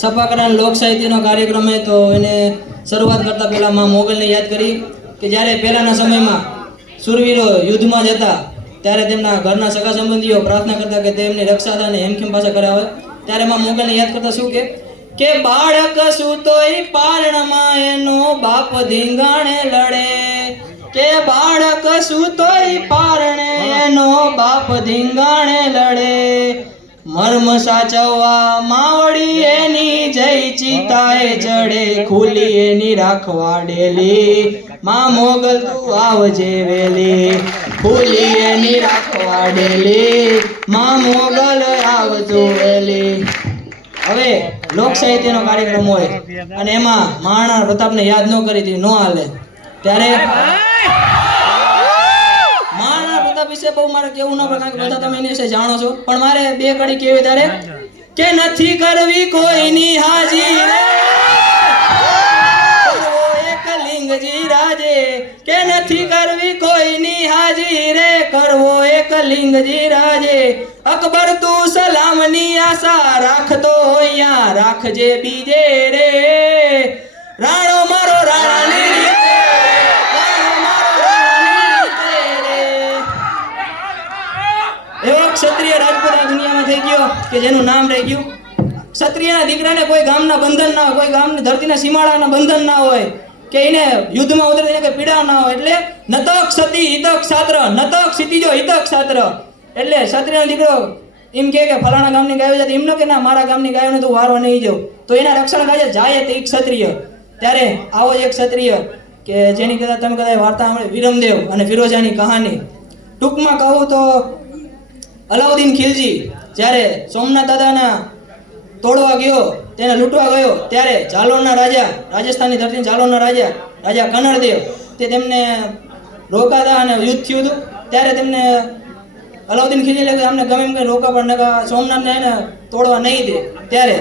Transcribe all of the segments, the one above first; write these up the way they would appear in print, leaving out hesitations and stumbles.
છપાકરાના લોક સાહિત્યનો કાર્યક્રમ હે તો એને શરૂઆત કરતા પહેલા માં મોગલને યાદ કરી કે જ્યારે પહેલાના સમયમાં સુરવીરો યુદ્ધમાં જતા ત્યારે તેમના ઘરના સગા સંબંધીઓ પ્રાર્થના કરતા કે તેમની રક્ષા થાય અને હેમખેમ પાછા ઘરે આવે ત્યારે માં મોગલને યાદ કરતા શું કે બાળક સૂતોય પારણમાં એનો બાપ ધીંગાણે લડે કે બાળક સૂતોય પારણે એનો બાપ ધીંગાણે લડે મર્મ સાચવવા માવડી એની જય ચિતાએ ચડે ખુલી એની રાખવાડેલી માં મોગલ તું આવજે વેલી ખુલી એની રાખવાડેલી માં મોગલ આવજો વેલી। હવે લોક સાહિત્યનો કાર્યક્રમ હોય અને એમાં મહારાણા પ્રતાપને યાદ ન કરી દી ન હાલે ત્યારે વિશે બહુ મારે કેવું ન પડે કારણ કે બધા તમે એની વિશે જાણો છો પણ મારે બે કડી કેવી ત્યારે કે નથી કરવી કોઈની હાજી રે કરવો એક લિંગજી રાજે કે નથી કરવી કોઈની હાજી રે કરવો એક લિંગજી રાજે અકબર તું સલામની આશા રાખતો અહીંયા રાખજે બીજે રે રાણો મારો રાણી ક્ષત્રિય રાજપૂત આ દુનિયામાં થઈ ગયો કે જેનું નામ રહી ગયું। ક્ષત્રિયના દીકરાને કોઈ ગામના બંધન ના હોય, કોઈ ગામની ધરતીના સીમાડાના બંધન ના હોય કે એને યુદ્ધમાં ઉતરે એને કોઈ પીડા ના હોય એટલે નતક સતી હિતક છાત્ર નતક ક્ષિતિજો હિતક છાત્ર એટલે ક્ષત્રિયનો દીકરો એમ કે ફલાણા ગામની ગાયો જાય એમ ન કે ના મારા ગામની ગાયોને તું વારવા નહીં જાવ તો એના રક્ષણ કાજે જાય તે ક્ષત્રિય। ત્યારે આવો એક ક્ષત્રિય કે જેની કદાચ તમે કદાચ વાર્તા સાંભળી વિરમદેવ અને ફિરોજાની કહાની ટૂંકમાં કહું તો અલાઉદ્દીન ખિલજી જ્યારે સોમનાથ દાદાના તોડવા ગયો તેને લૂંટવા ગયો ત્યારે જાલોરના રાજા રાજસ્થાનની ધરતી જાલોરના રાજા કનરદેવ તે તેમને રોકાતા અને યુદ્ધ થયું હતું ત્યારે તેમને અલાઉદ્દીન ખિલજી એટલે અમને ગમે એમ કંઈ રોકા પણ સોમનાથને એને તોડવા નહીં દે ત્યારે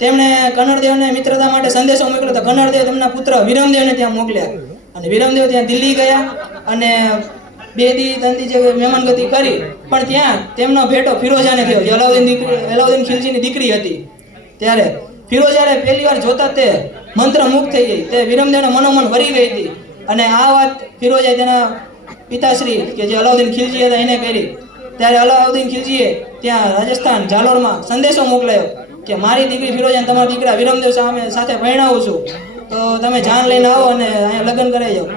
તેમણે કનરદેવને મિત્રતા માટે સંદેશો મોકલ્યો તો કનરદેવ તેમના પુત્ર વિરમદેવને ત્યાં મોકલ્યા અને વિરમદેવ ત્યાં દિલ્હી ગયા અને 2 દી 3 દી જે મહેમાનગતિ કરી પણ ત્યાં તેમનો ભેટો ફિરોજાને થયો જે અલાઉદ્દીન ખિલજીની દીકરી હતી। ત્યારે ફિરોજાને પહેલી વાર જોતા તે મંત્રમુગ્ધ થઈ ગઈ તે વિરમદેવને મનોમન વરી ગઈ હતી અને આ વાત ફિરોજાએ તેના પિતાશ્રી કે જે અલાઉદ્દીન ખિલજી હતા એને કરી। ત્યારે અલાઉદ્દીન ખિલજીએ ત્યાં રાજસ્થાન જાલોરમાં સંદેશો મોકલાયો કે મારી દીકરી ફિરોજાને તમારા દીકરા વિરમદેવ સાથે પરણાવું છું તો તમે જાન લઈને આવો અને અહીંયા લગ્ન કરાવી જાઓ।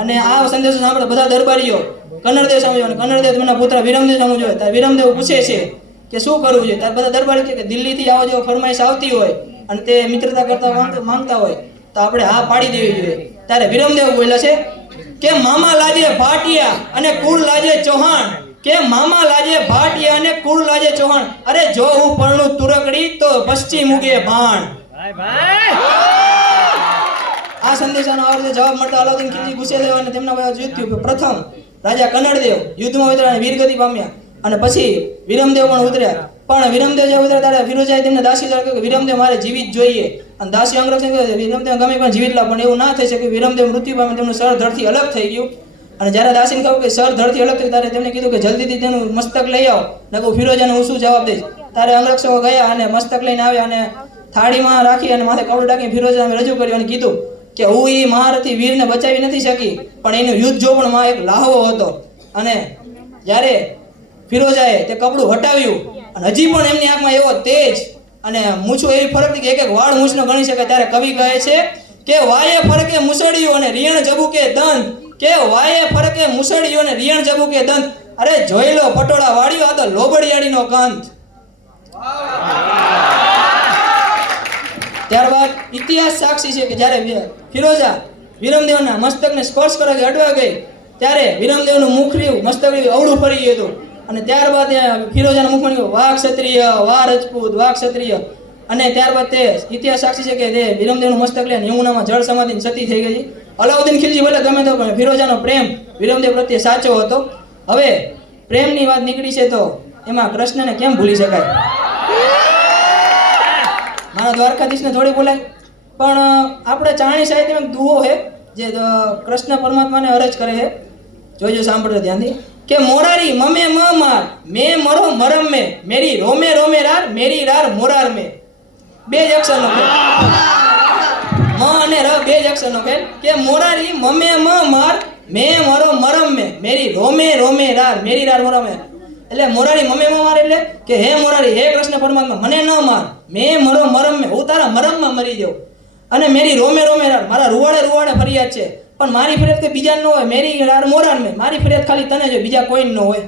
અને આ સંદેશો સાંભળે બધા દરબારીઓ કનરદેવ સામે અને કનરદેવ તેમના પુત્ર વિરમદેવ સામે જોયે ત્યારે વિરમદેવ પૂછે છે કે શું કરવું જોઈએ ત્યારે બધા દરબારી કહે કે દિલ્હીથી આવો જો ફરમાઈશ આવતી હોય અને તે મિત્રતા કરતા માંગતા હોય તો આપણે હા પાડી દેવી જોઈએ। ત્યારે વિરમદેવ બોલ્યા છે કે મામા લાજે ભાટિયા અને કુળ લાજે ચૌહાણ કે મામા લાજે ભાટિયા અને કુળ લાજે ચૌહાણ અરે જો હું પરણું તુરકડી તો પશ્ચિમ ઉગે ભાણ। આ સંદેશાનો આ રીતે જવાબ મળતા અલાઉદ્દીન ખિલજી ગુસ્સે થયો અને તેમના યુદ્ધ થયું। પ્રથમ રાજા કનરદેવ યુદ્ધમાં ઉતર્યા અને વીરગતિ પામ્યા અને પછી વિરમદેવ પણ ઉતર્યા પણ વિરમદેવ જે ઉતર્યા ત્યારે ફિરોજાએ તેમને દાસી કહ્યું કે વિરમદેવ મારે જીવિત જોઈએ અને દાસી અંગરક્ષણ કહ્યું વિરમદેવ ગમે પણ જીવિત લાવ પણ એવું ના થઈ શકે વિરમદેવ મૃત્યુ પામે તેમનું સર ધડથી અલગ થઈ ગયું અને જ્યારે દાસીને કહ્યું કે સર ધડથી અલગ થયું ત્યારે તેમણે કીધું કે જલ્દીથી તેનું મસ્તક લઈ આવો ન કહું ફિરોજાને હું શું જવાબ દઈશ। ત્યારે અંગરક્ષકો ગયા અને મસ્તક લઈને આવ્યા અને થાળીમાં રાખી અને માથે કપડું ઢાંકી ફિરોજા સામે રજૂ કર્યું અને કીધું કે હું એ મહારથી વીરને બચાવી નથી શકી પણ એનું યુદ્ધ જોપણમાં એક લાહવો હતો અને જ્યારે ફિરોજાએ તે કપડું હટાવ્યું અને હજી પણ એમની આંખમાં એવો તેજ અને મૂછો એવી ફરકતી કે એક એક વાળ મૂછનો ગણી શકાય। ત્યારે કવિ કહે છે કે વાયે ફરકે મુસળિયું અને રિયણ જબુકે દંત કે વાયે ફરકે મુસળિયું અને રિયણ જબુકે દંત અરે જોઈ લો પટોળા વાળ્યો આ તો લોબડિયાળીનો કંત। ત્યારબાદ ઇતિહાસ સાક્ષી છે કે જ્યારે ફિરોજા વિરમદેવના મસ્તકને સ્પર્શ કરવા અડવા ગઈ ત્યારે વિરમદેવનું મુખ રહ્યું મસ્તક અવળું ફરી ગયું હતું અને ત્યારબાદ ફિરોજાના મુખમાં નીકળ્યું વાહ ક્ષત્રિય વાહ રજપૂત વાહ ક્ષત્રિય અને ત્યારબાદ તે ઇતિહાસ સાક્ષી છે કે તે વિરમદેવનું મસ્તક લઈને યમુનામાં જળ સમાધિને સતી થઈ ગઈ। અલાઉદ્દીન ખિલજી ભલે ગમે તો પણ ફિરોજાનો પ્રેમ વિરમદેવ પ્રત્યે સાચો હતો। હવે પ્રેમની વાત નીકળી છે તો એમાં કૃષ્ણને કેમ ભૂલી શકાય। મારા દ્વારકાધીશને થોડી બોલાય પણ આપણે ચારણી સાહિત્યમાં એક દુહો છે જે કૃષ્ણ પરમાત્માને અરજ કરે છે જોજો સાંભળજો ધ્યાનથી કે મોરારી મમે મ માર મે મરો મરમ મે મેરી રોમે રોમે રાર મેરી રાર મોરાર મે બે જ અક્ષરનો ખેલ. મ અને ર બે જ અક્ષરનો ખેલ કે મોરારી મમે મ માર મે મરો મરમ મે મેરી રોમે રોમે રાર મેરી રાર મરમે. એટલે મોરારી મમે મ માર એટલે કે હે મોરારી હે કૃષ્ણ પરમાત્મા મને ન માર મે મરો મરમ મે હું તારા મરમમાં મરી જાઉં અને મેરી રોમે રોમે રાર મારા રૂવાડે રૂવાડે ફરિયાદ છે પણ મારી ફરિયાદ કે બીજા ન હોય મેરી રાર મોરાર મે મારી ફરિયાદ ખાલી તને જ બીજા કોઈ ન હોય.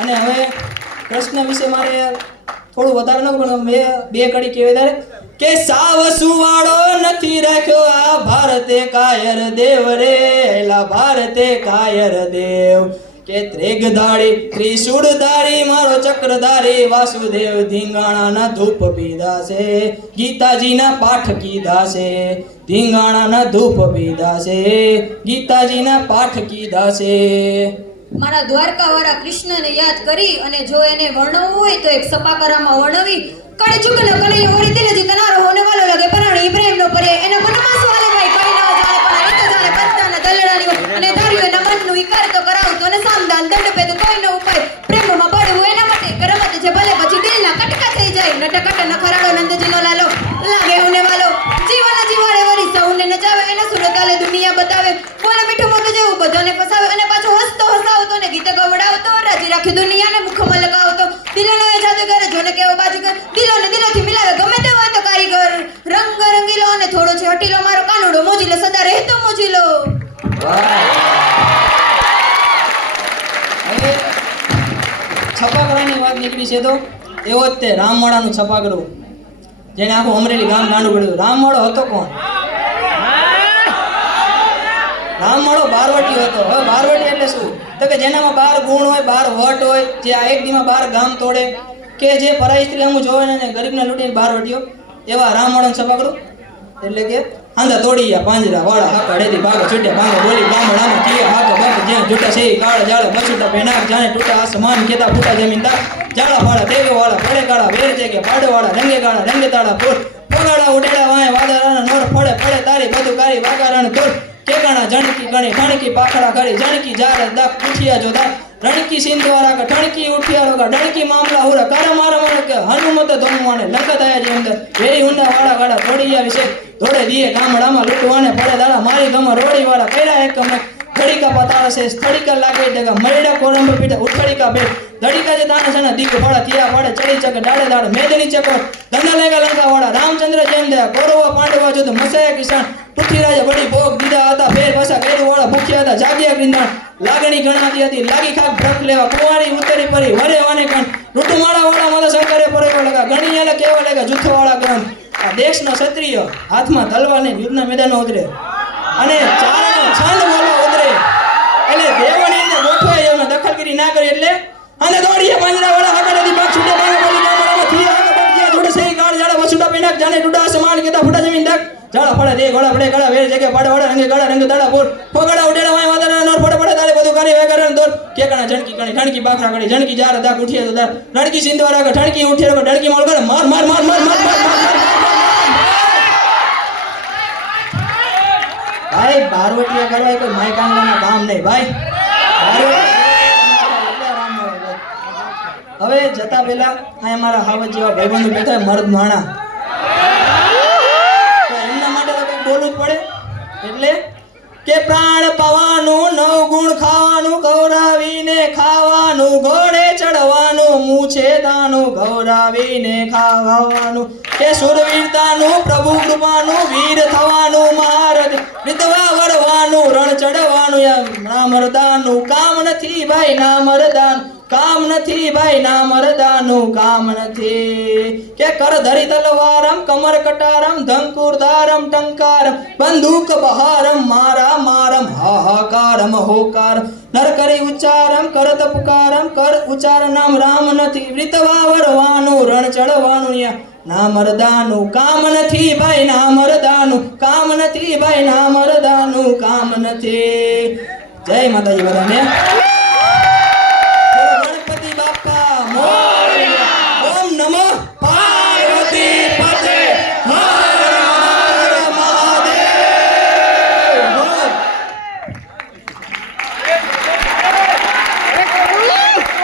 અને હવે કૃષ્ણ વિશે મારે થોડું વધારે ન પણ બે કડી કહેવાય કે સાવ સુવાળો નથી રાખ્યો આ ભારતે કાયર દેવ રે એલા ભારતે કાયર દેવ કે ત્રેગધારી ત્રિશૂળધારી મારો ચક્રધારી વાસુદેવ ધીંગાણાના ધૂપ પીધા છે ગીતાજીના પાઠ કીધા છે ધીંગાણાના ધૂપ પીધા છે ગીતાજીના પાઠ કીધા છે. મારા દ્વારકા વાળા કૃષ્ણને યાદ કરી અને જો એને વર્ણવવું હોય તો એક સપાકરામાં વર્ણવી કડે ચુકનો કનૈયો ઓરી દિલજી તનારો હોને વાલો લાગે પરાણી પ્રેમનો પરે એના મનમાં શું હાલે ભાઈ કઈ ન જાણે પણ એ તો જાણે પત્તાના દલડાની અને ધાર્યું એના મનનું ઈકાર તો કરાવતો અને સામદાન દંડ પે તો કોઈનો ઉપાય પ્રેમમાં પડવું એના માટે કરમત છે ભલે પછી દિલના કટકા થઈ જાય નટકટ નખરાડો નંદજીનો લાલો લાગે હોને વાલો જીવન જીવાડે વરી સૌને નચાવે એના સુરતાલે દુનિયા બતાવે બોલે મીઠું મોટું જેવું બધાને ફસાવે અને પાછો હસતો હસાવતો ને ગીત ગવડાવતો રાજી રાખી દુનિયાને મુખમાં લગાવતો દિલનો એ જાદુગર જોને કેવો બાજુગર દિલોને દિલોથી મિલાવે ગમે તે હોય તો કારીગર રંગ રંગીલો અને થોડો છે હટીલો મારો કાનુડો મોજીલો સદા રહેતો મોજીલો. હવે છપાકરાની વાત નીકળી છે તો એવો જ તે રામવાડાનું છપાકરું જેને આખું અમરેલી ગામ ગાંડું પડ્યું. રામવાડો હતો કોણ? રામવાડો બારવટી હતો. હવે બારવટી એટલે શું તો કે જેનામાં 12 ગુણ હોય 12 વટ હોય જે આ એક દીમાં 12 ગામ તોડે કે જે પરાઈ સ્ત્રી અમુક જોવે ને ગરીબને લૂંટીને બારવટીઓ એવા રામવાડાનું છપાકરું એટલે કે આંધા તોડીયા પાંજરા વાળા હાકા ડેદી ભાગા છૂટ્યા ભાંગા બોલી ગામડામાં કિયા હાકા બાપ જ્યાં જૂટા છે કાળ જાળે બચુટા પેનાક જાણે તૂટા આસમાન કેતા ફૂટા જમીન દા જાળા વાળા દેવે વાળા પડે કાળા વેર છે કે પાડે વાળા રંગે કાળા રંગે તાળા ફૂલ પગાડા ઉડેડા વાય વાદળાના નોર પડે પડે તારી બધું કારી વાગારણ તોડ કેકાણા જણકી ગણી ઠણકી પાખડા કરી જણકી જાર દક પૂછિયા જોતા રણકી સિંધવારા કે ઠણકી ઉઠિયા રોગા ડણકી મામલા હુરા કારા મારા મને કે હનુમત ધોમવાને લંકા દયા જે અંદર વેરી હુંડા વાળા ગાડા તોડીયા વિશે ધોડે દીએ ગામડામાં લૂંટવાને પડે દાડા મારી ગમા રોડી વાળા કર્યા એક અમે ઘડીકા પતાળા છે સ્થળિકા લાગે ડગા મરડા કોરંબ પીઠા ઉઠડીકા બે ધડીકા જે દાને છે દીક ફળા થિયા ફળે ચડી ચક ડાડે દાડે મેદની ચકો ધંધા લેગા લંકા વાળા રામચંદ્ર જેમ દયા કૌરવ પાંડવા જો મસાયા કિસાન પૃથ્વીરાજે બડી ભોગ દીધા હતા ફેર પાછા ગેરુ વાળા ભૂખ્યા હતા જાગ્યા ગ્રિંદાણ લાગણી ગણાતી હતી લાગી ખાક ભ્રક લેવા કુંવારી ઉતરી પરી વરે વાને કણ ઋતુમાળા વાળા માતા શંકરે પરેવા લગા ગણી એલા કેવા લગા જુથો વાળા ગ્રંથ આ દેશનો ક્ષત્રિય હાથમાં તલવાર ને યુદ્ધના મેદાનો ઉતરે અને ચારણો છંદ બોલવા ઉતરે એટલે દેવની અંદર ગોઠવાય એમાં દખલગીરી ના કરી એટલે અને દોડીએ પાંજરા વાળા હાકડેથી પાક છૂટે ભાગ બોલી ગામડામાં થી આગળ બગિયા જોડે સહી ગાળ જાડા વસુડા પેનાક જાણે ટુડા સમાન કેતા ફૂટા જમીન દક જાડા પડે દે ગોળા પડે ગળા વેર જગે પાડે વાળા રંગે ગળા રંગે દાડા બોલ પગડા ઉડેડા વાય વાદળા નોર પડે પડે તારે બધું કરી વેગરણ દોર કેકણા જણકી ગણી ઠણકી બાખરા ગણી જણકી જાર દાક ઉઠીએ તો દાર રણકી સિંધવારા કે ઠણકી ઉઠીએ તો ડણકી મોળ કરે માર માર માર માર માર માર ભાઈ બારવટીયા કરવા કોઈ માય કાંગલાના કામ નહીં ભાઈ. હવે જતા પહેલા આ મારા હાવજ જેવા ભાઈબંધો બેઠા મર્દ માણા તો એમના માટે તો કંઈક બોલવું જ પડે એટલે કે પ્રાણ પાવાનું 9 ગુણ ખાવાનું ગૌરાવીને ખાવાનું ઘોડે ચડવાનું મૂછે દાનું ગૌરાવીને ખાવાનું કે સુરવીરતાનું પ્રભુ કૃપાનું વીર થવાનું મહારથ વિધવા વરવાનું રણ ચડવાનું ના મરદાનું કામ નથી ભાઈ ના મરદાન કામ નથી ભાઈ ના મરદાનું કામ નથી કે કર ધરી તલવારમ કમર કટારમ ધંકુર ધારમ ટંકારમ બંદૂક બહારમ મારા મારમ હાહાકારમ હોકાર નર કરી ઉચ્ચારમ કરત પુકારમ કર ઉચ્ચાર નામ રામ નથી વિધવા વરવાનું રણ ચડવાનું ના મરદાનું કામ નથી ભાઈ ના મરદાનું કામ નથી ભાઈ ના મરદાનું કામ નથી. જય માતાજી બધાને.